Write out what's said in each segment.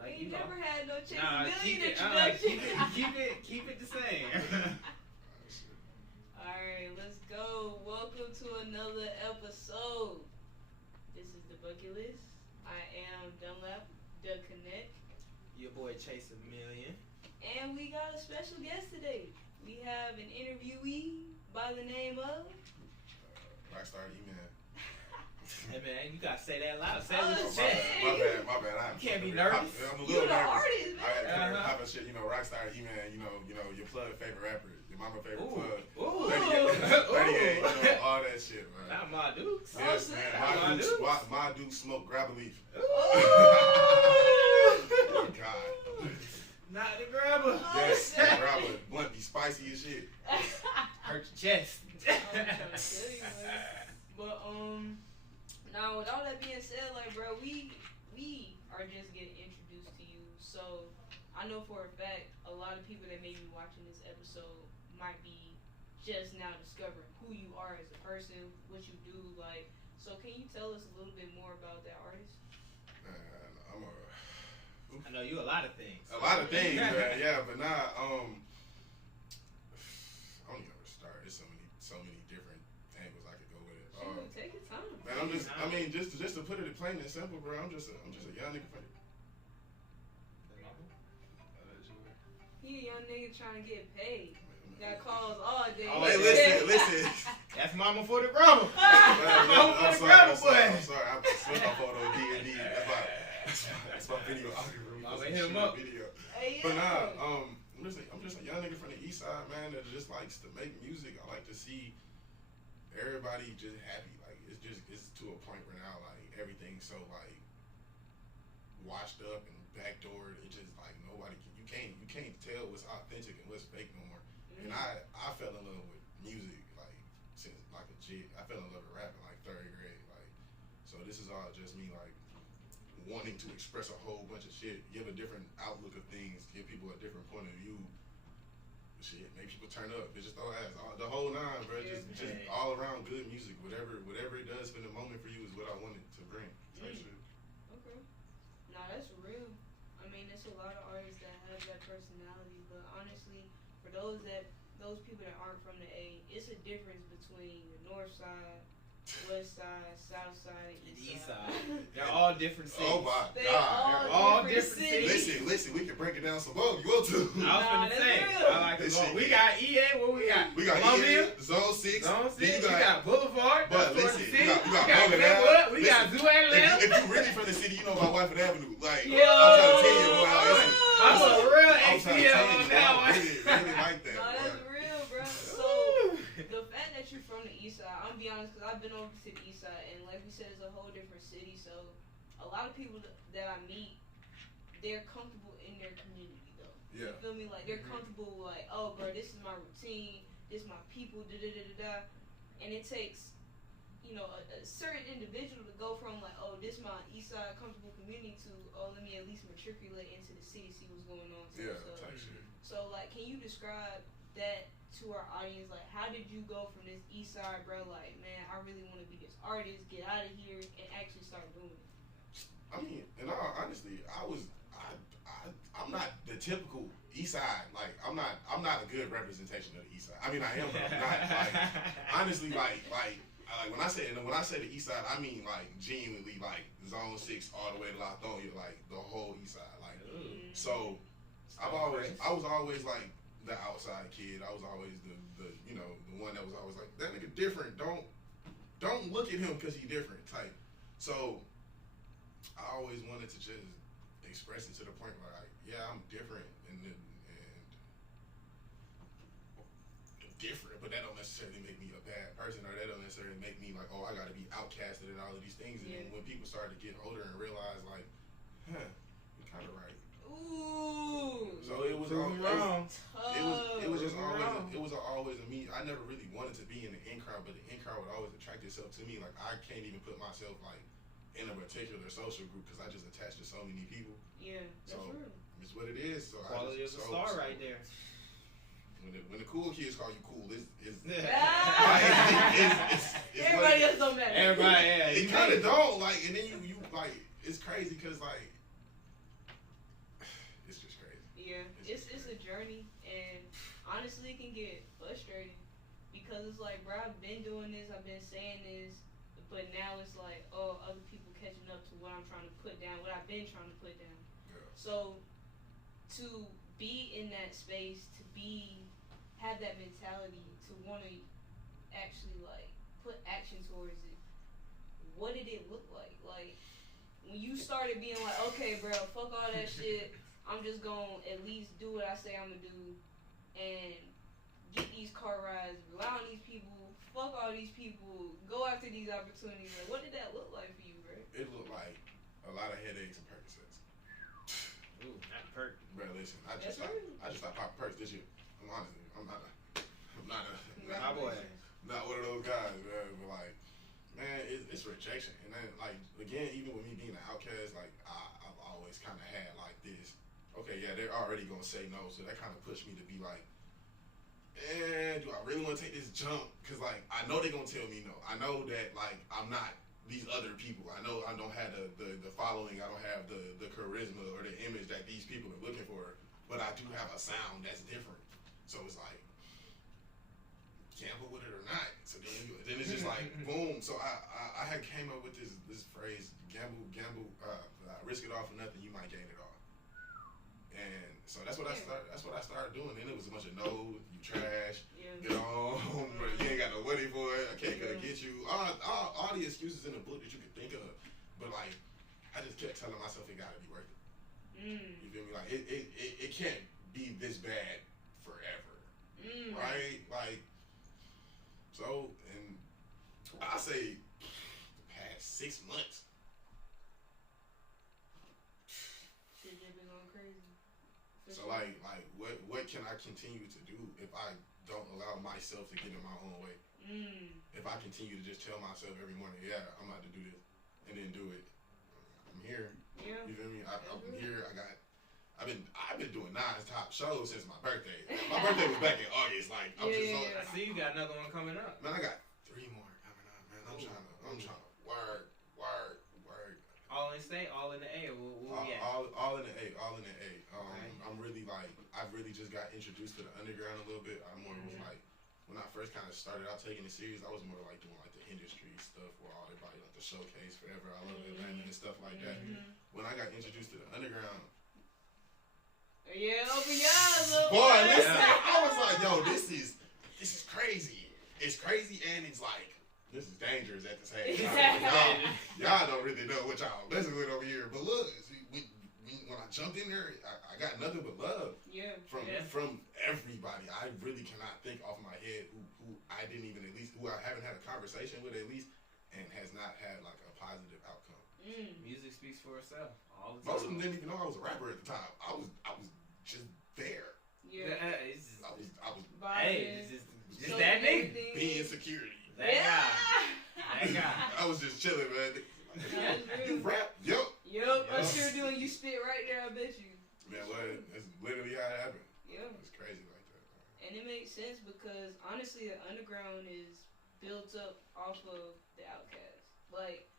Like We you know. never had no Chase Nah, Million introduction. keep it the same. Alright, let's go. Welcome to another episode. This is the Bucket List. I am Dunlap, the Connect. Your boy Chase a Million. And we got a special guest today. We have an interviewee by the name of RokkkStar, Emman. Hey man, you gotta say that loud. Say Oh, it with shit. your chest. My bad. You can't be nervous. I'm a You little the nervous. artist, man. I had to Uh-huh. pop and shit. RokkkStar, Emman. Your plug favorite rapper, your mama favorite Ooh. plug. Ooh. 38, all that shit, man. Not my dukes. Yes, Oh, man. shit. My dude smoke grab a leaf. Oh. Oh God. Not the grabber. Oh, Yes, shit. grab a blunt be spicy as shit. Hurt your chest. I'm trying to tell you, man. But now with all that being said, like bro, we are just getting introduced to you. So I know for a fact a lot of people that may be watching this episode might be just now discovering who you are as a person, what you do, like. So can you tell us a little bit more about that artist? Man, I know you a lot of things. a lot of things, man. Yeah, but nah. I don't even know where to start. There's so many different angles I could go with it. Shoot, take your time. Man, just to put it plain and simple, bro. I'm just a young nigga from. He a young nigga trying to get paid. Got calls all day. Oh, Hey, yeah. listen. That's mama for the grabber. I'm sorry, grabber I'm sorry. boy. I'm sorry. I switched my photo D&D. That's my video algorithm. Mama hit him up. Video. Hey, But yeah. nah, I'm just a young nigga from the east side, man, that just likes to make music. I like to see everybody just happy. Like it's to a point where now like everything's so like washed up and backdoored. It just like nobody can you can't tell what's authentic and what's fake no more. And I fell in love with music like since like a jit. I fell in love with rapping like third grade. Like so this is all just me like wanting to express a whole bunch of shit, give a different outlook of things, give people a different point of view. Shit, make people turn up. It's just the whole nine, bro. Just all around good music. Whatever it does for the moment for you is what I wanted to bring. Type shit. Okay. Nah, that's real. I mean, there's a lot of artists that have that personality, but honestly, for those people that aren't from the A, it's a difference between the north side, west side, south side, and east side. They're all different cities. Oh my They're God. all different different cities. Listen, we can break it down some more if you want to. I was Nah, finna that's say. real. I like This it. shit We get- got EA. What we got? We got Columbia. Zone 6. Zone 6. Then We got Boulevard. But that's listen, City. you got we got Boulevard. Glenwood. We got Listen, Zoo Atlanta. if you really from the city, you know about Wyford Avenue. Like, Yo. I'm trying to tell you, boy. I'm a real I'm trying to tell ATL you, on boy, that I one. really like that. Nah, boy. that's real, bro. So the fact that you're from the east side, I'm gonna be honest, because I've been over to the east side, and like we said, it's a whole different city. So a lot of people that I meet, they're comfortable in their community, though. Yeah. You feel me? Like they're comfortable, like, oh, bro, this is my routine, this is my people, da da da da da. And it takes, a certain individual to go from like, oh, this is my east side comfortable community to, oh, let me at least matriculate into the city, see what's going on. Yeah, So, type shit. so like, can you describe that to our audience? Like, how did you go from this east side, bro? Like, man, I really want to be this artist, get out of here, and actually start doing it. I mean, in all honesty, I'm not the typical East Side. Like, I'm not a good representation of the East Side. I mean, I am, but I'm not. Like, honestly, like when I say the East Side, I mean like genuinely like Zone 6 all the way to Lithonia, like the whole East Side. Like, so I was always like the outside kid. I was always the one that was always like, that nigga different. Don't look at him because he different type. So I always wanted to just express it to the point where like, yeah, I'm different and different, but that don't necessarily make me a bad person, or that don't necessarily make me like, oh, I gotta be outcasted and all of these things. And then when people started to get older and realize like, you're kind of right. Ooh. So it was wrong. It was just always a me. I never really wanted to be in the in crowd, but the in crowd would always attract itself to me. Like, I can't even put myself like in a particular social group because I just attached to so many people. Yeah, that's true. It's what it is. So Quality of a star right there. When the cool kids call you cool, it's Everybody else don't matter. Everybody, yeah. It kind of don't, like, and then you like, it's crazy because like honestly can get frustrating because it's like, bro, I've been doing this, I've been saying this, but now it's like, oh, other people catching up to what I'm trying to put down, what I've been trying to put down. Yeah. So to be in that space, have that mentality, to want to actually like put action towards it. What did it look like? Like when you started being like, okay, bro, fuck all that shit. I'm just gonna at least do what I say I'm gonna do and get these car rides, rely on these people, fuck all these people, go after these opportunities. Like, what did that look like for you, bro? It looked like a lot of headaches and Percocets. Ooh, not perk. Bro, listen, I just stopped popping perks this year. I'm honest, I'm not My boy. not one of those guys, man. But like, man, it's rejection. And then like again, even with me being an outcast, like I've always kind of had like this. Okay, yeah, they're already gonna say no, so that kind of pushed me to be like, do I really want to take this jump? Cause like I know they're gonna tell me no. I know that like I'm not these other people. I know I don't have the following. I don't have the charisma or the image that these people are looking for. But I do have a sound that's different. So it's like, gamble with it or not. So then it's just like boom. So I had came up with this phrase: gamble, risk it all for nothing. You might gain it all. And so that's what I started. That's what I started doing. Then it was a bunch of no, you trash, get on, but you ain't got no money for it. I can't gonna get you. All the excuses in the book that you could think of. But like, I just kept telling myself it gotta be worth it. You feel me? Like it can't be this bad forever, right? Like, so and I say the past 6 months. Shit just been going crazy. So like what can I continue to do if I don't allow myself to get in my own way? If I continue to just tell myself every morning, yeah, I'm about to do this, and then do it, I'm here. Yeah. You feel me? I'm here. I've been doing non-stop shows since my birthday. My birthday was back in August. Like I'm I see you got another one coming up. Man, I got 3 more coming up, man. I'm trying to work. All in state, all in the A. All in the A. Okay. I'm really like I've really just got introduced to the underground a little bit. I more was like when I first kind of started out taking it serious, I was more like doing like the industry stuff where all everybody like the showcase forever. I love Emman and stuff like that. When I got introduced to the underground, open your eyes up. boy, listen, I was like, yo, this is crazy. It's crazy and it's like this is dangerous at the same time. Y'all don't really know what y'all messing with over here. But look, see, when I jumped in there, I got nothing but love from everybody. I really cannot think off my head who I didn't even who I haven't had a conversation with at least and has not had like a positive outcome. Music speaks for itself all the time. Most of them didn't even know I was a rapper at the time. I was just there. It's just, I was it's that nigga. being insecurity. That guy. I was just chilling, man. That's You rap? Yup. I sure do. And you spit right there, I bet you. Man, what? That's literally how it happened. Yeah. It's crazy like that. And it makes sense because honestly, the underground is built up off of the outcasts. Like,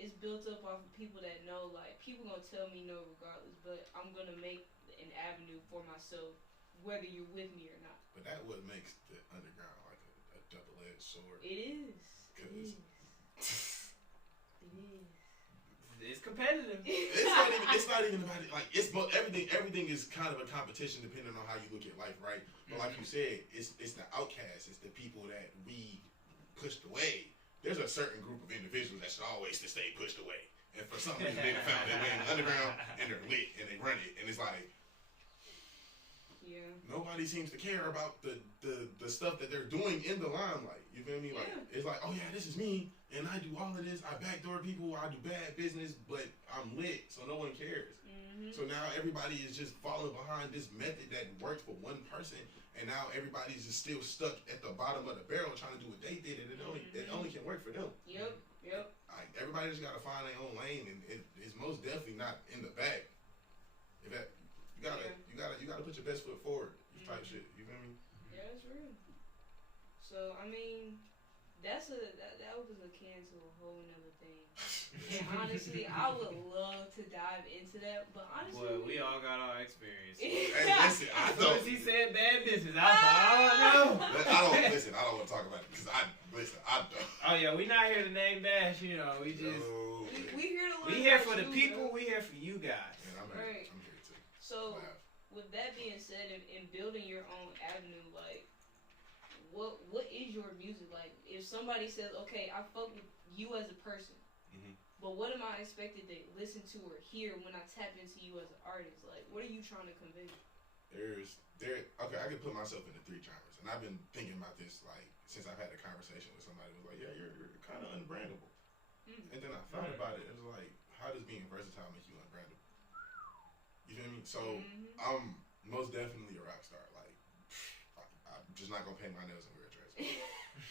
it's built up off of people that know, like, people gonna tell me no regardless, but I'm gonna make an avenue for myself, whether you're with me or not. But that what makes the underground like a double-edged sword. It is. It's competitive. It's not even about it. Like everything is kind of a competition depending on how you look at life, right? But like you said, it's the outcasts, it's the people that we pushed away. There's a certain group of individuals that should always stay pushed away. And for some reason they found their way in the underground and they're lit and they run it and it's like nobody seems to care about the stuff that they're doing in the limelight. You feel me? Like it's like, oh yeah, this is me and I do all of this. I backdoor people, I do bad business, but I'm lit, so no one cares. So now everybody is just falling behind this method that worked for one person, and now everybody's just still stuck at the bottom of the barrel trying to do what they did, and it only can work for them. Yep. Like everybody just gotta find their own lane, and it's most definitely not in the back. You gotta put your best foot forward, type shit. You feel me? Yeah, that's real. So I mean, that opens a can to a whole another thing. And honestly, I would love to dive into that. But honestly, Well, we all got our experience. Hey, listen, I As soon don't. as he said bad business, I was like, oh no. I don't listen. I don't want to talk about it because I don't. Oh yeah, we not here to name bash. You know, we just No, we here to learn. we here about for the you, people. bro. We here for you guys. Man, Right. I'm here too. So, Laugh. with that being said, in building your own avenue, like, what is your music like? If somebody says, okay, I fuck with you as a person, but what am I expected to listen to or hear when I tap into you as an artist? Like, what are you trying to convey? Okay, I can put myself into 3 genres, and I've been thinking about this like since I've had a conversation with somebody who was like, yeah, you're kind of unbrandable. And then I thought about it, and it was like, how does being versatile make you unbrandable? You feel me? So I'm most definitely a rock star. Like, I'm just not gonna paint my nails and wear a dress.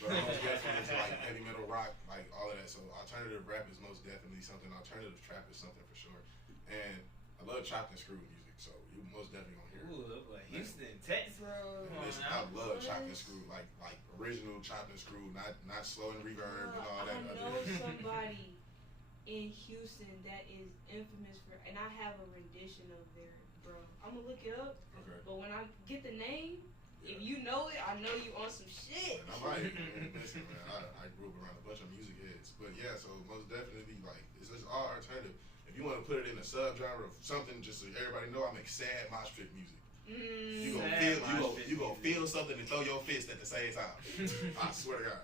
But I'm most definitely into like heavy metal rock, like all of that. So alternative rap is most definitely something. Alternative trap is something for sure. And I love chopped and screwed music, so you most definitely gonna hear it. Ooh, like Houston, Texas. Listen, I love chopped and screwed, like original chopped and screwed, not slow and reverb and all that. I know somebody in Houston that is infamous for, and I have a rendition of their, bro. I'm gonna look it up. Okay. But when I get the name, Yeah. if you know it, I know you on some shit. And I might, man, listen, man. I grew up around a bunch of music heads, but yeah, so most definitely, like, it's just all alternative. If you want to put it in a subgenre of something, just so everybody know, I make sad mosh pit music. You gonna feel something and throw your fist at the same time. I swear to God.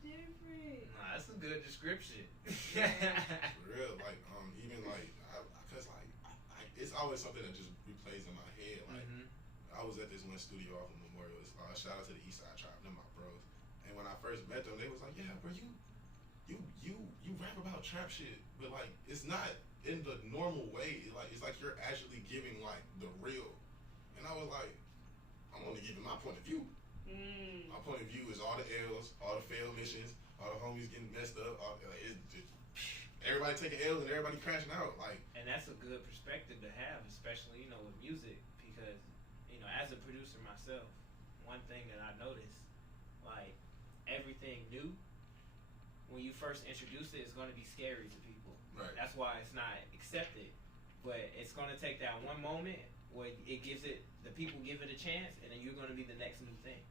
Different. Nah, that's a good description. For real, like, even like, cause like, it's always something that just replays in my head. Like, I was at this one studio off of Memorial. Shout out to the Eastside Tribe, them my bros. And when I first met them, they was like, yeah, bro, you rap about trap shit, but like, it's not in the normal way. Like, it's like you're actually giving like the real. And I was like, I'm only giving my point of view. My point of view is all the L's, all the failed missions, all the homies getting messed up. Everybody taking L's and everybody crashing out. Like, and that's a good perspective to have, especially with music, because as a producer myself, one thing that I noticed, like, everything new, when you first introduce it, it's going to be scary to people. Right. That's why it's not accepted. But it's going to take that one moment where the people give it a chance, and then you're going to be the next new thing.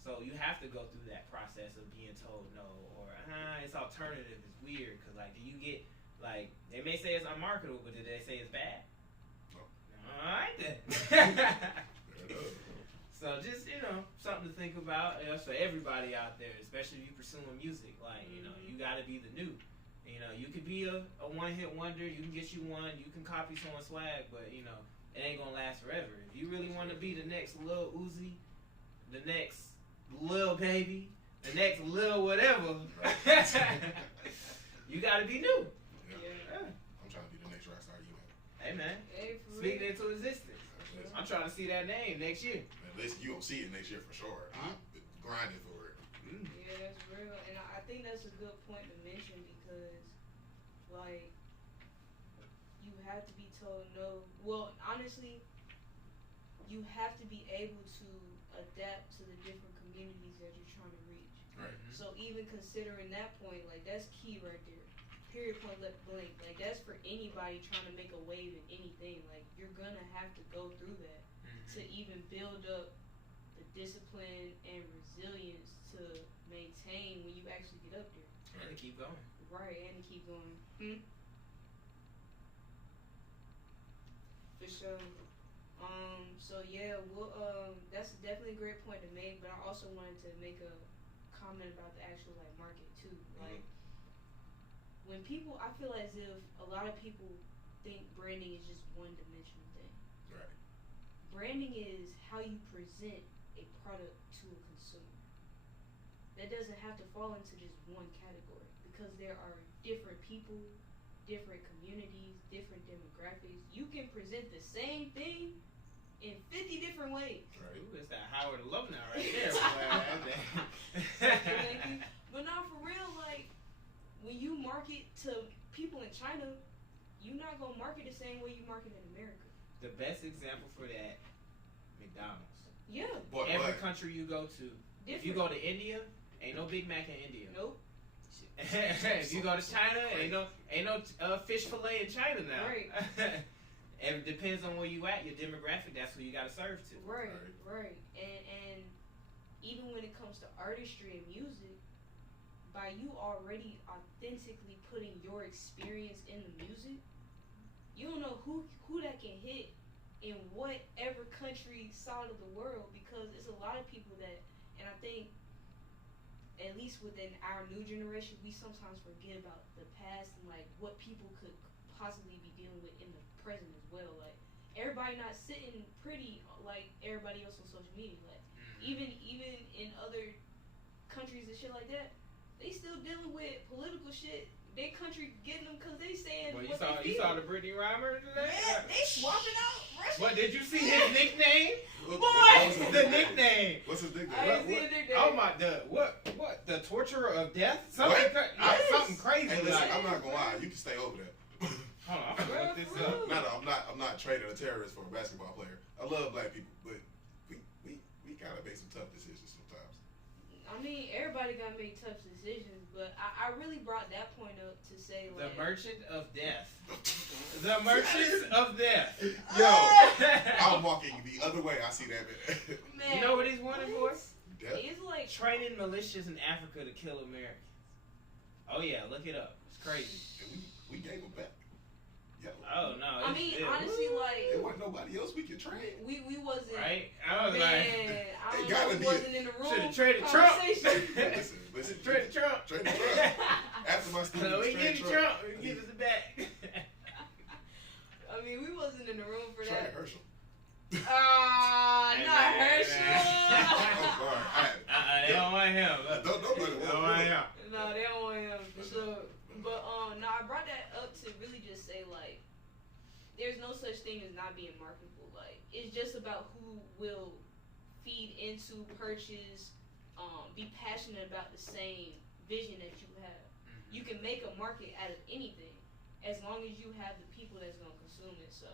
So you have to go through that process of being told no, or it's alternative, it's weird, because like, do you get, like, they may say it's unmarketable, but did they say it's bad? No. All right then. So just, something to think about for everybody out there, especially if you're pursuing music. Like, you got to be the new. You could be a one-hit wonder. You can get you one. You can copy someone's swag, but, it ain't going to last forever. If you really want to be the next Lil Uzi, the next Lil Baby, the next Lil whatever, you got to be new. Yeah. I'm trying to be the next rock star you know. Hey, man. Hey, for Speak real. it into existence. I'm trying to see that name next year. At least you gonna see it next year for sure. I'm grinding for it. Yeah, that's real. And I think that's a good point to mention because, like, you have to be told no. Well, honestly, you have to be able to adapt to the different communities that you're trying to reach. Right. So even considering that point, like, that's key right there. Period, point blank. Like, that's for anybody trying to make a wave in anything. Like, you're gonna have to go through that to even build up the discipline and resilience to maintain when you actually get up there. And to keep going. Right, and to keep going. For sure. So yeah, that's definitely a great point to make, but I also wanted to make a comment about the actual like market too. Like, when people, I feel as if a lot of people think branding is just one dimensional thing. Right. Branding is how you present a product to a consumer. That doesn't have to fall into just one category because there are different people, different communities, different demographics. You can present the same thing in 50 different ways. Right. Ooh, it's that Howard alumni right there. Thank you. But not for real, like, when you market to people in China, you're not gonna market the same way you market in America. The best example for that, McDonald's. Yeah. Every country you go to, if you Different. go to India, ain't no Big Mac in India. Nope. If you go to China, ain't no fish fillet in China now. Right. It depends on where you at, your demographic. That's who you got to serve to. Right. And even when it comes to artistry and music, by you already authentically putting your experience in the music, you don't know who that can hit in whatever country side of the world, because it's a lot of people that, and I think at least within our new generation, we sometimes forget about the past and like what people could possibly be dealing with in the present as well. Like everybody not sitting pretty like everybody else on social media. Like even in other countries and shit like that, they still dealing with political shit. Their country getting them because they saying well, what you saw the Britney Reimer today? Yeah, they swapping out Russian. What, did you see his nickname? Boy! The nickname. What's his nickname? I didn't see the nickname. Oh my, what? The torturer of death? Something, something crazy. Hey, listen, like. I'm not gonna lie. You can stay over there. Hold on, I'm gonna look this up. I'm not trading a terrorist for a basketball player. I love black people, but we gotta make some tough decisions sometimes. I mean, everybody gotta make tough decisions, but I really brought that point up to say like The Merchant of Death. The Merchant of Death. Yo, I'm walking the other way. I see that man. You know what he's wanted for? Death? It's like Training militias in Africa to kill Americans. Oh yeah, look it up. It's crazy. And we gave him back. Yo. Oh no. I mean, honestly, like there wasn't nobody else we could trade. we wasn't right? I was man, like, I don't know, we wasn't in the room. should have traded Trump. Listen, Traded Trump. Trade Trump. After my students, So we trade give Trump. We give us it back. I mean, we wasn't in the room for Trade that. Herschel. Not Herschel. I'm sorry. They don't want him. Don't let it want him. No, they don't want him for sure. But no, I brought that up to really just say like, there's no such thing as not being marketable. Like it's just about who will feed into, purchase, be passionate about the same vision that you have. You can make a market out of anything as long as you have the people that's gonna consume it. So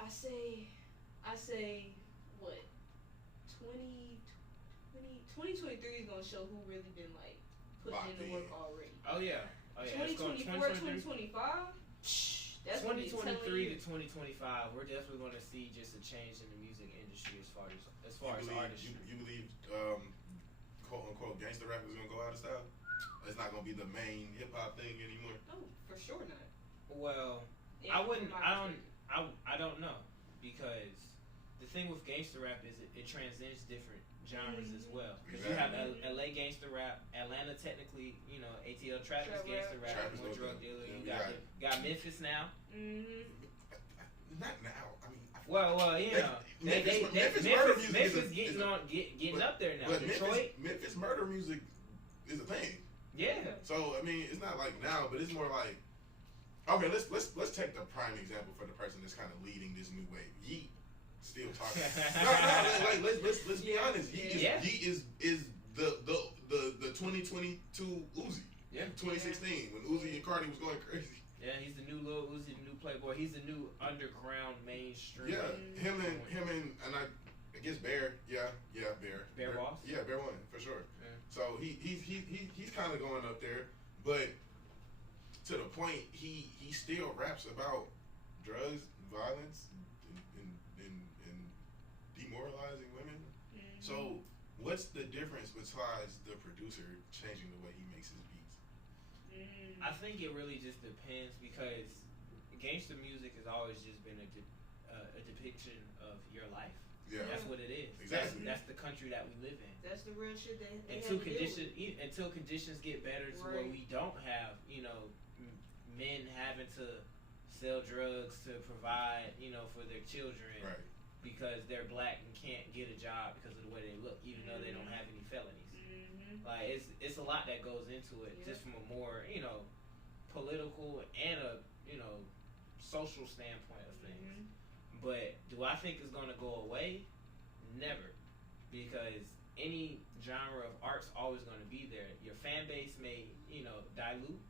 I say what 2023 is gonna show who really been like putting in the work already. Oh yeah. 2024, 2025. That's 2023 to 2025. We're definitely going to see just a change in the music industry as far as artistry. You believe quote unquote gangster rap is gonna go out of style? It's not gonna be the main hip hop thing anymore. Oh, for sure not. Well, Yeah, I don't know, because the thing with gangster rap is it transcends different genres as well. Because you have LA gangster rap, Atlanta technically, ATL trap is gangster rap, more drug dealer. You got Memphis now. Not now. I mean. Well, Memphis getting up there now. But Detroit, Memphis murder music is a thing. Yeah. So I mean, it's not like now, but it's more like, okay, let's take the prime example for the person that's kind of leading this new wave. Yeet, still talking. Let's be honest. Yeet is the 2022 Uzi. Yeah. 2016 when Uzi and Cardi was going crazy. Yeah, he's the new Lil Uzi, the new Playboy. He's the new underground mainstream. Yeah, him and I guess Bear. Yeah, Bear. Bear Boss. Yeah, Bear One for sure. Yeah. So he's kind of going up there, but to the point he still raps about drugs, violence, and demoralizing women. So what's the difference besides the producer changing the way he makes his beats? I think it really just depends, because gangster music has always just been a depiction of your life. Yeah, that's what it is. Exactly. That's the country that we live in. That's the real shit that they until conditions get better to where we don't have men having to sell drugs to provide for their children, right, because they're black and can't get a job because of the way they look, even though they don't have any felonies. Like it's a lot that goes into it, just from a more political and a social standpoint of things. But do I think it's gonna go away? Never, because any genre of art's always gonna be there. Your fan base may dilute,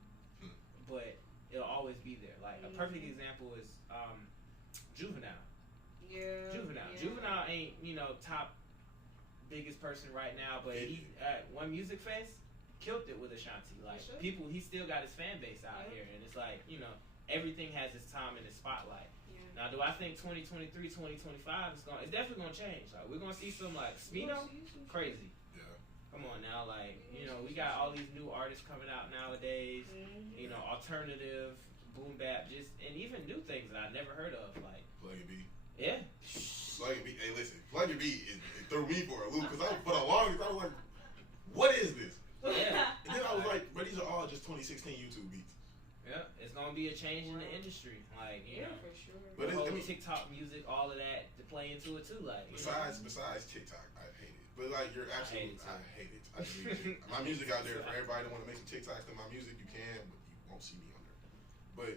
but it'll always be there. Like a perfect example is Juvenile. Juvenile ain't top biggest person right now, but he at One Music Fest killed it with Ashanti. Like sure. people, he still got his fan base out here, and it's like everything has its time in the spotlight. Now, do I think 2023, 2025 it's definitely gonna change. Like we're gonna see some like Speedo, crazy. Yeah. Come on now, like we got all these new artists coming out nowadays. Alternative, boom bap, and even new things that I never heard of, like Plug Your Beat. Yeah. Plug Your Beat. Hey, listen, Plug Your Beat it threw me for a loop because for the longest I was like, what is this? Yeah. And then I was like, but these are all just 2016 YouTube beats. Yeah, it's gonna be a change in the industry, like you know. For sure. But the whole TikTok music, all of that to play into it too, like. Besides TikTok, I hate it. But like you're absolutely, I hate it. I really do. My music out there for everybody that want to make some TikToks to my music, you can, but you won't see me on there. But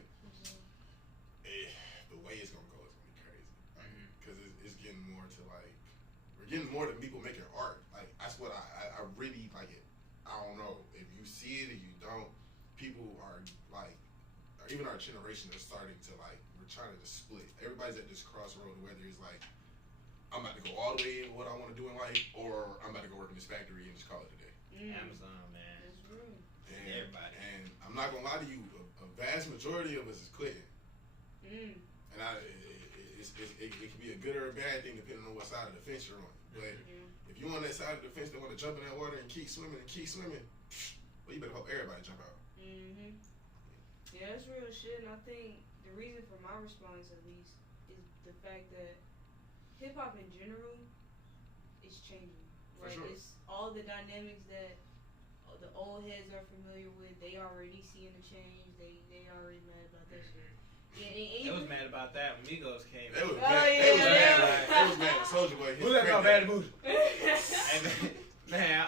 the way it's gonna go is gonna be crazy because it's getting more to like we're getting more to people making art. Like that's what I really like it. I don't know if you see it or you don't. People are like, or even our generation is starting to like, we're trying to just split. Everybody's at this crossroad, whether it's like, I'm about to go all the way in what I want to do in life, or I'm about to go work in this factory and just call it a day. Amazon, man. That's true. And, everybody. And I'm not gonna lie to you, a vast majority of us is quitting. And it can be a good or a bad thing depending on what side of the fence you're on. But if you're on that side of the fence that want to jump in that water and keep swimming, well, you better hope everybody jump out. Yeah, that's real shit, and I think the reason for my response, at least, is the fact that hip hop in general is changing. For sure. It's all the dynamics that the old heads are familiar with. They already seeing the change. They already mad about that shit. Yeah, they was mad about that when Migos came. They was mad. They was mad at Soulja Boy. Who's that about Bad Booty? Man,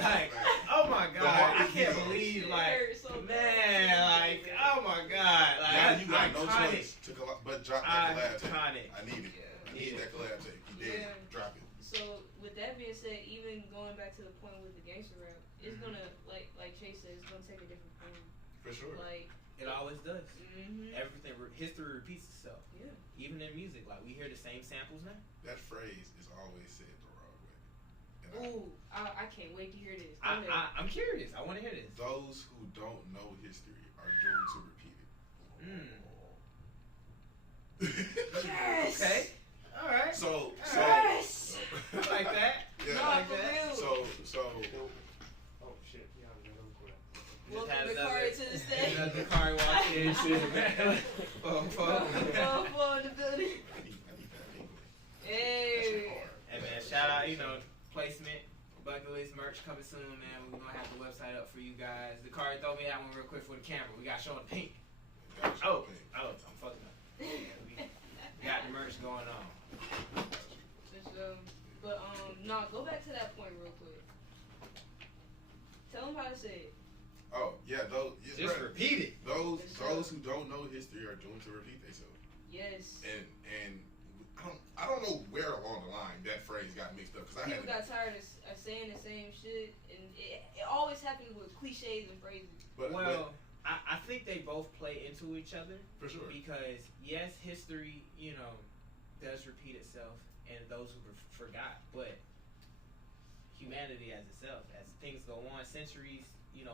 like, oh my god, I can't believe, like, man, like, oh my god, like, now you got no choice to but drop that collab tape. I need it. I need that collab tape. You did. Drop it. So with that being said, even going back to the point with the gangster rap, it's gonna like Chase said, it's gonna take a different form. For sure. Like it always does. Everything, history repeats itself. Yeah. Even in music, like we hear the same samples now. That phrase is always said the wrong way. Ooh, I can't wait to hear this. I'm curious. I want to hear this. Those who don't know history are doomed to repeat it. Yes. Okay. All right. So yes. Like that. Yeah. No, like for that. real. So. Oh shit! Yeah, Welcome Dakari to the stage. Dakari walked in. Fo in the building. Hey. Hey man, shout out, placement, bucket list merch coming soon, man. We're gonna have the website up for you guys. Dakari, throw me that one real quick for the camera. We got showing pink. Oh, I'm fucking up. We got the merch going on. But no, go back to that point real quick. Tell them how to say it. Oh yeah, just repeat it. Those who don't know history are doomed to repeat themselves. Yes. And I don't know where along the line that phrase got mixed up because people got tired of saying the same shit, and it always happens with cliches and phrases. I think they both play into each other for sure. Because yes, history does repeat itself, and those who forgot, but humanity as itself, as things go on, centuries,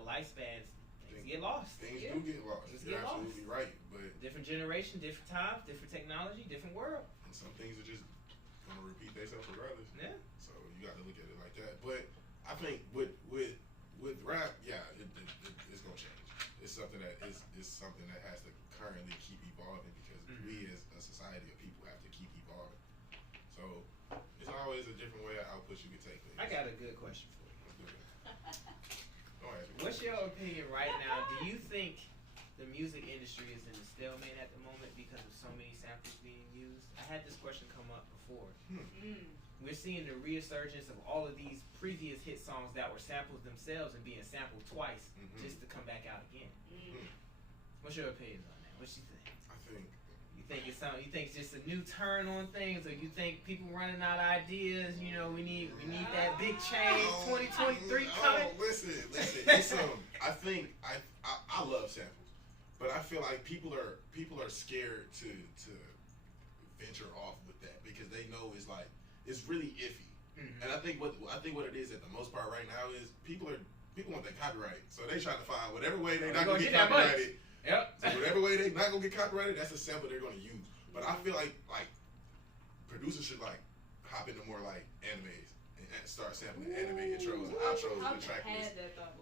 lifespans, things get lost. Things do get lost. You're absolutely right, but different generation, different times, different technology, different world. And some things are just gonna repeat themselves regardless. Yeah. So you got to look at it like that. But I think with rap, yeah, it's gonna change. It's something that has to currently keep evolving because we as a society of people have to keep evolving. So it's always a different way of output you can take things. I got a good question for you. Don't ask me. What's your opinion right now? Do you think the music industry is in a stalemate at the moment because of so many samples being used? I had this question come up before. We're seeing the resurgence of all of these previous hit songs that were samples themselves and being sampled twice just to come back out again. What's your opinion on that? What you think? You think it's something? You think it's just a new turn on things, or you think people running out of ideas? We need that big change. 2023 coming. Listen. It's, I think I love samples, but I feel like people are scared to venture off with that because they know it's really iffy. And I think what it is at the most part right now is people want that copyright, so they trying to find whatever way they not gonna get copyrighted. Yep. So whatever way they not gonna get copyrighted, that's a sample they're gonna use. But I feel like producers should like hop into more like animes and start sampling anime intros and outros and the track list.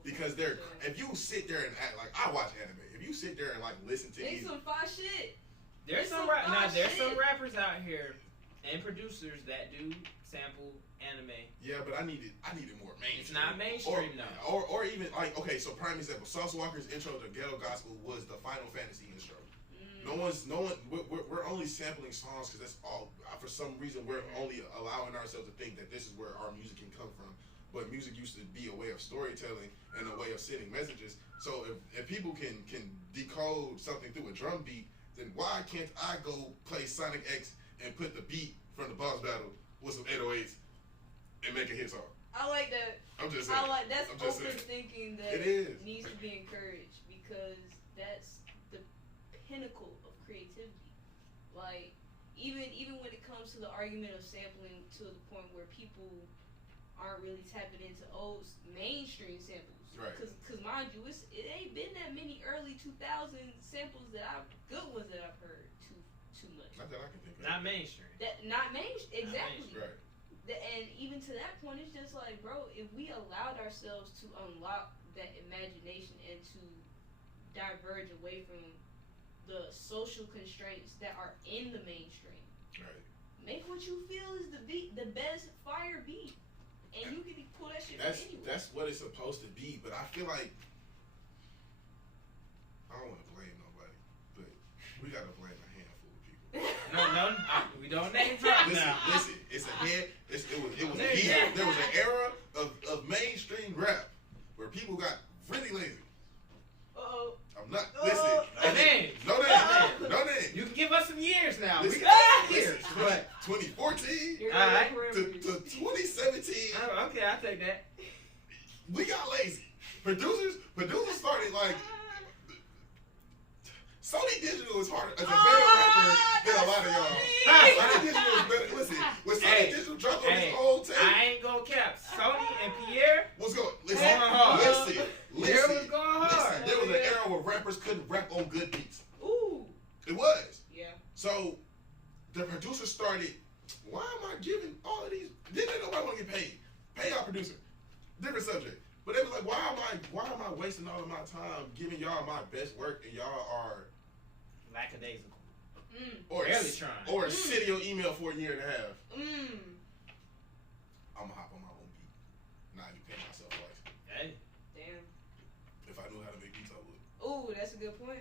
Because if you sit there and act like I watch anime, if you sit there and like listen to these, some fire shit. There's some rappers out here and producers that do sample anime. Yeah, but I need it more mainstream. It's not mainstream now. Or even like, okay, so prime example, Sauce Walker's intro to Ghetto Gospel was the Final Fantasy intro. We're only sampling songs because that's all. For some reason, we're only allowing ourselves to think that this is where our music can come from. But music used to be a way of storytelling and a way of sending messages. So if people can decode something through a drum beat, then why can't I go play Sonic X and put the beat from the boss battle with some 808s and make a hit song? I like that. I'm just saying. That's open thinking that needs to be encouraged, because that's the pinnacle of creativity. Like, even when it comes to the argument of sampling to the point where people aren't really tapping into old mainstream samples. Right. Cause mind you, it ain't been that many early 2000 samples good ones that I've heard too much. Not that I can think of. Not mainstream. Not mainstream. Exactly. Right. And even to that point, it's just like, bro, if we allowed ourselves to unlock that imagination and to diverge away from the social constraints that are in the mainstream, right, make what you feel is the best fire beat, and you can pull that shit from anywhere. That's what it's supposed to be, but I feel like I don't want to blame nobody, but we gotta blame a handful of people. No, we don't name drop now. Listen, there was an era of mainstream rap where people got really lazy. Uh-oh. I'm not, listen. No name. You can give us some years now. Listen, We got years. 2014 Alright. to 2017. Okay, I'll take that. We got lazy. Producers started like, Sony Digital is harder as a better rapper than a lot of y'all. Sony Digital is better. Listen, when Sony Digital dropped on his old tape, I ain't gonna cap. Sony and Pierre was going. going hard. Listen. Was going hard. There was an era where rappers couldn't rap on good beats. Ooh. It was. Yeah. So the producers started. Why am I giving all of these? Didn't nobody want to get paid? Pay our producer. Different subject. But they was like, why am I wasting all of my time giving y'all my best work and y'all are lackadaisical. Or barely trying. Or send your email for a year and a half. I'm gonna hop on my own beat. Nah, you pay myself twice. Hey. Damn. If I knew how to make beats, I would. Ooh, that's a good point.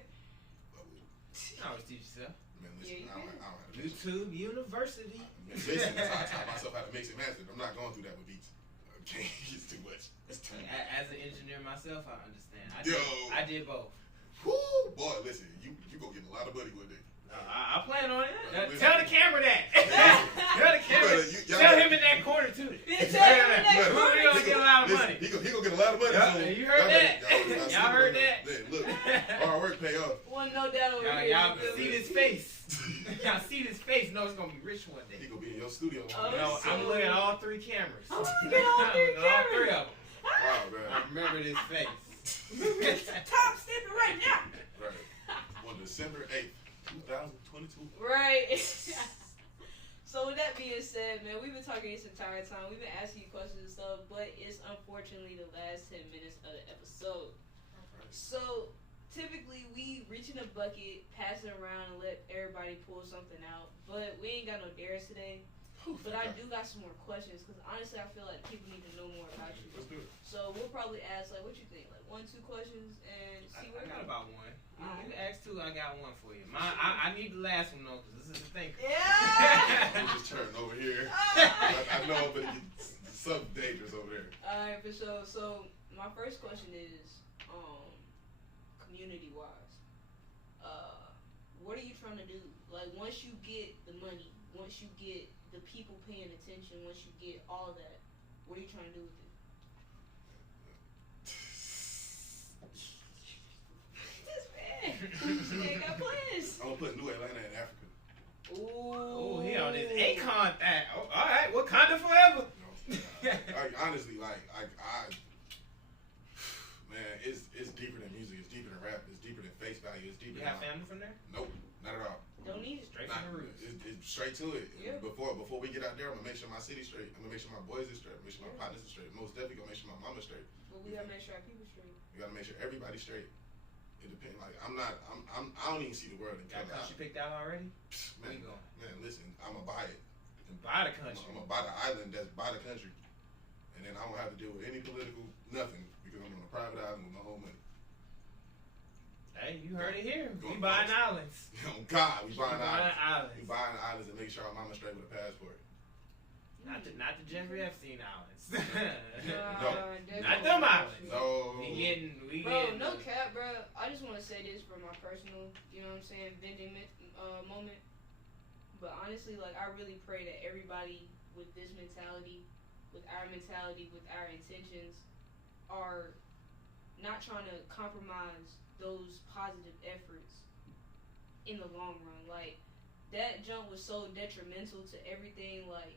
I would. You always teach yourself. Man, listen, I don't know how to YouTube University. Listen, that's how I taught myself how to mix and master. I'm not going through that with beats. Okay, it's too much. It's too much. As an engineer myself, I understand. I did both. Whoo, boy, listen, you gonna get a lot of money one day. I plan on it. Listen. Tell the camera that. Tell the camera. Tell him in that corner too. Tell him in that corner. He gonna get a lot of money. He gonna get a lot of money. You heard that? Y'all heard that? Look, hard work pay off. Well, no doubt over here. Y'all see this face. Y'all see this face. Know it's gonna be rich one day. He gonna be in your studio. I'm looking at all three cameras. I'm looking at all three cameras. All three of them. Wow, man. I remember this face. Top stepping right now. Right. On December 8th, 2022. Right. So with that being said, man, we've been talking this entire time. We've been asking you questions and stuff, but it's unfortunately the last 10 minutes of the episode. Right. So typically we reach in a bucket, pass it around, and let everybody pull something out. But we ain't got no dares today. But I do got some more questions, because honestly I feel like people need to know more about you. Let's do it. So we'll probably ask, like, what you think? Like 1, 2 questions and see I got about one. You can ask two, I got one for you. I need the last one though, because this is the thing. Yeah! I'm just turning over here. I know I'm gonna get something dangerous over there. Alright, for sure. So my first question is, community wise, what are you trying to do? Like, once you get the money, once you get the people paying attention, once you get all that, what are you trying to do with it? This man, he ain't got plans. I'm gonna put New Atlanta in Africa. Ooh. Oh, he on his Akon thing. Oh, all right, Wakanda forever. No. Like honestly, like man, it's deeper than music. It's deeper than rap. It's deeper than face value. It's deeper. You have family from there? Nope, not at all. Don't need it. Straight from the roots. It's straight to it. Yeah. Before we get out there, I'm gonna make sure my city's straight. I'm gonna make sure my boys are straight. I'm gonna make sure my partners are straight. Most definitely gonna make sure my mama's straight. But we gotta make sure our people straight. We gotta make sure everybody's straight. It depends. Like I don't even see the world in Got color. country picked out already? Man, We going. man, listen, I'm gonna buy it. Buy the country. I'm gonna buy the island that's by the country, and then I won't have to deal with any political nothing because I'm on a private island with my whole money. Hey, you heard it here. We Going buying close. islands. Oh God, we buying islands. islands. We buying islands and make sure our mama's straight with a passport. Not the Jeffrey Epstein islands. Not Not them islands. No. We getting. Bro, no cap, bro. I just want to say this from my personal, you know what I'm saying, vending moment. But honestly, like, I really pray that everybody with this mentality, with our intentions, are not trying to compromise those positive efforts in the long run. Like, that jump was so detrimental to everything. Like,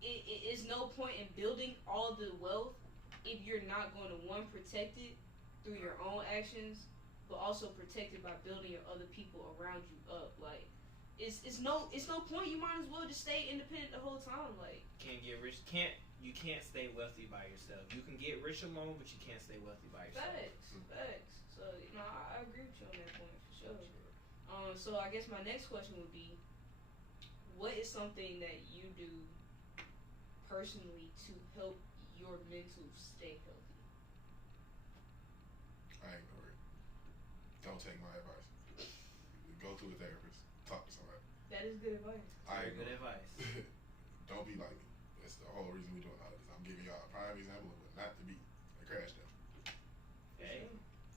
it is no point in building all the wealth if you're not going to, one, protect it through your own actions, but also protect it by building your other people around you up. Like, it's no point. You might as well just stay independent the whole time. Like, You can't stay wealthy by yourself. You can get rich alone, but you can't stay wealthy by yourself. facts. So, you know, I agree with you on that point for sure. So I guess my next question would be, what is something that you do personally to help your mental stay healthy? I ain't gonna worry. Don't take my advice. Go to a therapist. Talk to somebody. That is good advice. Very good advice. Don't be like me. That's the whole reason we're doing all this. I'm giving y'all a prime example of what not to be. A crash them. Hey,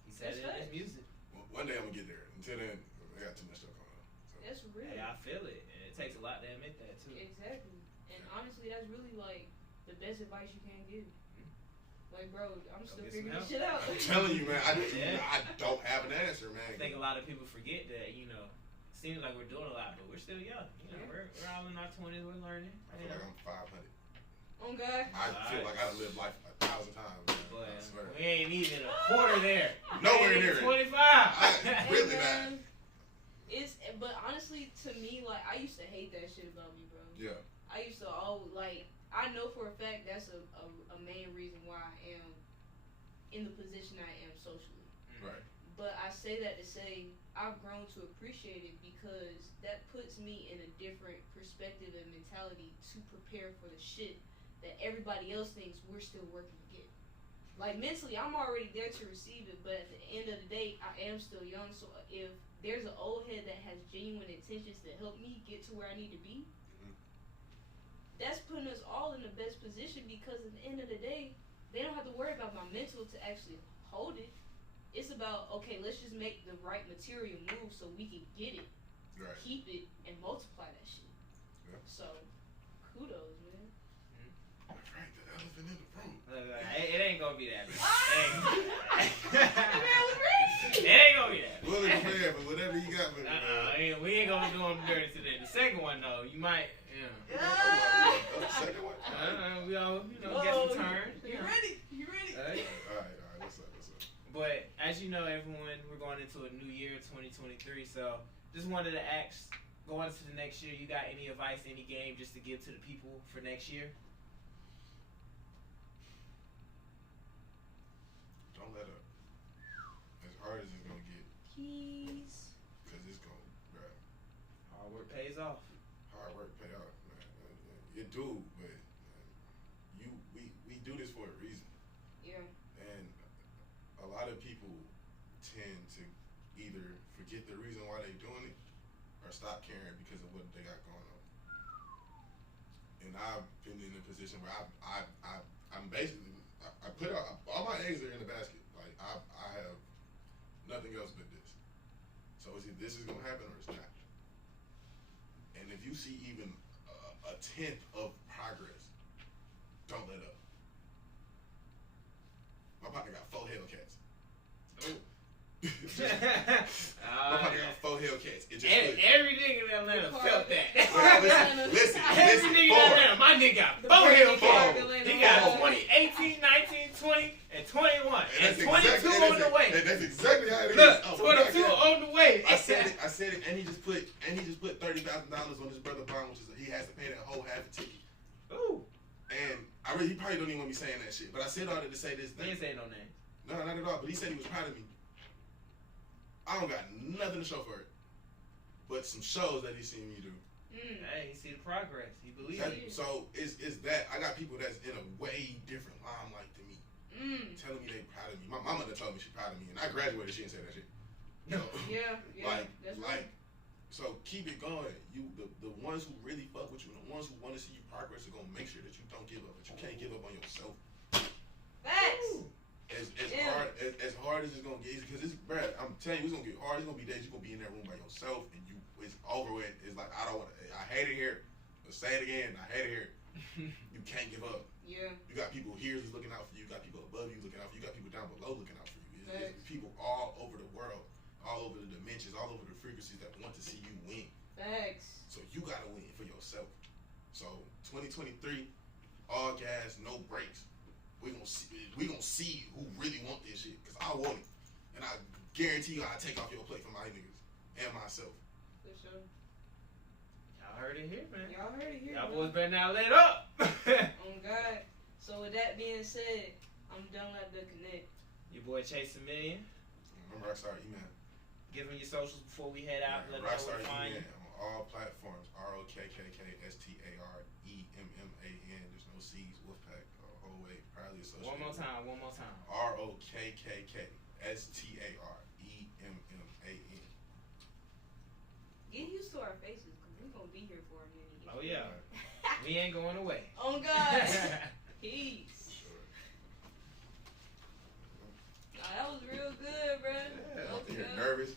he said That's it in his music. One day I'm gonna get there. Until then, I got too much stuff going on. So. That's real. Hey, I feel it, and it takes a lot to admit that too. Exactly. And honestly, that's really like the best advice you can give. Like, bro, I'm still get figuring some this shit out. I'm telling you, man. Yeah. I don't have an answer, man. I think a lot of people forget that, you know, it seems like we're doing a lot, but we're still young. You know, we're all in our 20s, we're learning. I feel like I'm 500. Oh, God. I feel like I've lived life 1,000 times. Man. But I swear. we ain't even a quarter there. Nowhere We ain't near it. 25. Really And, not. but honestly, to me, like, I used to hate that shit about me, bro. Yeah. I used to always, like, I know for a fact that's a main reason why I am in the position I am socially. Right. But I say that to say I've grown to appreciate it because that puts me in a different perspective and mentality to prepare for the shit that everybody else thinks we're still working to get. Like, mentally, I'm already there to receive it, but at the end of the day, I am still young, so if there's an old head that has genuine intentions to help me get to where I need to be, that's putting us all in the best position because at the end of the day, they don't have to worry about my mental to actually hold it. It's about, okay, let's just make the right material move so we can get it, Right. keep it, and multiply that shit. Yeah. So, kudos, man. Right, the elephant in the room. It ain't gonna be that. Man, It ain't gonna be that. Well, it's fair, but whatever you got for me, man. We ain't gonna do them dirty today. The second one though, you might, Second one? we all, get the turn. You ready? You ready? Alright, what's up? But as you know, everyone, we're going into a new year, 2023. So just wanted to ask, going into the next year, you got any advice, any game just to give to the people for next year? Don't let up. As hard as it's gonna get, Keys. cause it's gonna, bruh. Hard work pays off. Hard work pay off, man. It do, but we do this for a reason. Yeah. And a lot of people tend to either forget the reason why they're doing it or stop caring because of what they got going on. And I've been in a position where I'm basically, I put out, all my eggs are in the basket. Like, I have nothing else but this. So it's either this is going to happen or it's not. And if you see even a tenth of progress, don't let up. My partner got 4 Hellcats. My partner got 4 Hellcats. It just clicked. Every nigga in Atlanta felt that. Listen, Every nigga in Atlanta, my nigga got 4 hit Four. He got 18, 19, 20, and 21. And 22 on the way. That's exactly how it is. Look, Oh, 22 on the way. I said it, and he just put $30,000 on his brother bond, which is he has to pay that whole half a ticket. Ooh. And he probably don't even want me saying that shit. But I said all that to say this He thing. didn't say no name. No, not at all. But he said he was proud of me. I don't got nothing to show for it, but some shows that he seen me do. Hey, he see the progress. He believes it. So it's that I got people that's in a way different limelight than me, telling me they proud of me. My mama done told me she proud of me, and I graduated. She didn't say that shit. No. Yeah. That's right. So keep it going. You, the ones who really fuck with you, and the ones who want to see you progress, are gonna make sure that you don't give up. But you can't give up on yourself. Facts. As hard as it's gonna get, because it's, bruh, I'm telling you, it's gonna get hard. It's gonna be days you're gonna be in that room by yourself, and it's over with. It's like I hate it here. Let's say it again. I hate it here. You can't give up. Yeah. You got people here who's looking out for you. You got people above you looking out for you. You got people down below looking out for you. It's people all over the world, all over the dimensions, all over the frequencies that want to see you win. Facts. So you gotta win for yourself. So 2023, all gas, no brakes. We gonna see who really want this shit, cause I want it, and I guarantee you I take off your plate for my niggas and myself. For sure. Y'all heard it here, man. Y'all heard it here. Y'all boys better not let up. Oh God. So with that being said, I'm done with the connect. Your boy Chase a Million. I'm RokkkStar Emman. Give them your socials before we head out. Let them know RokkkStar where to find you. Emman on all platforms. RokkkStarEmman. There's no C's. Wolfpack. Whole way. Proudly associated. One more time. RokkkStarEmman. Get used to our faces, cause we're gonna be here for a minute. Oh yeah. We ain't going away. Oh God. Peace. Sure. Nah, that was real good, bro. Yeah, That was you're good. nervous.